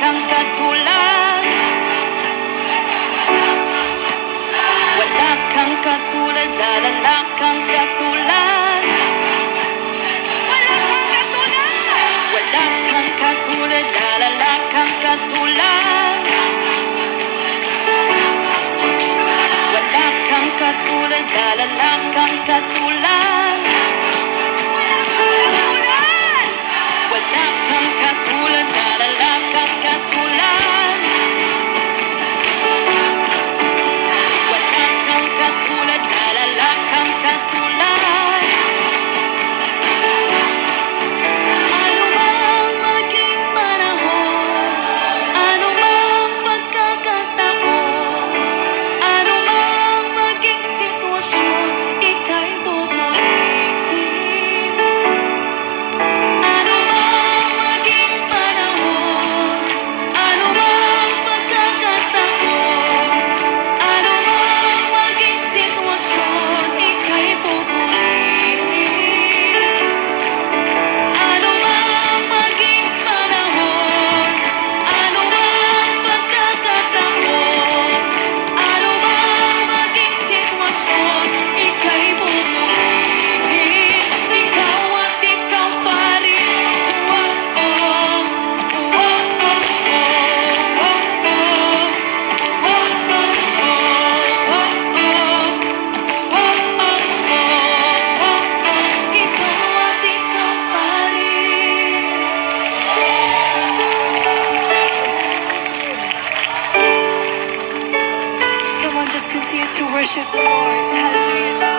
kang katulad. Wala kang katulad, wala kang katulad. Wala kang katulad. Wala kang katulad, wala kang katulad. Wala kang katulad, wala kang katulad. Wala kang katulad, wala kang katulad. Wala kang katulad, wala kang katulad. Ano mang maging panahon, ano mang pagkakataon, ano mang maging sitwasyon, ika'y pupurihin. Ano mang maging panahon, ano mang pagkakataon, ano mang maging sitwasyon, ika'y pupurihin. Ano mang maging panahon, ano mang pagkakataon, ano mang maging sitwasyon, ika'y pupurihin. Ikaw at ikaw pa rin. Oh, oh, oh, oh, oh, ikaw at ikaw pa rin. Come on, just continue to worship the Lord. Hallelujah.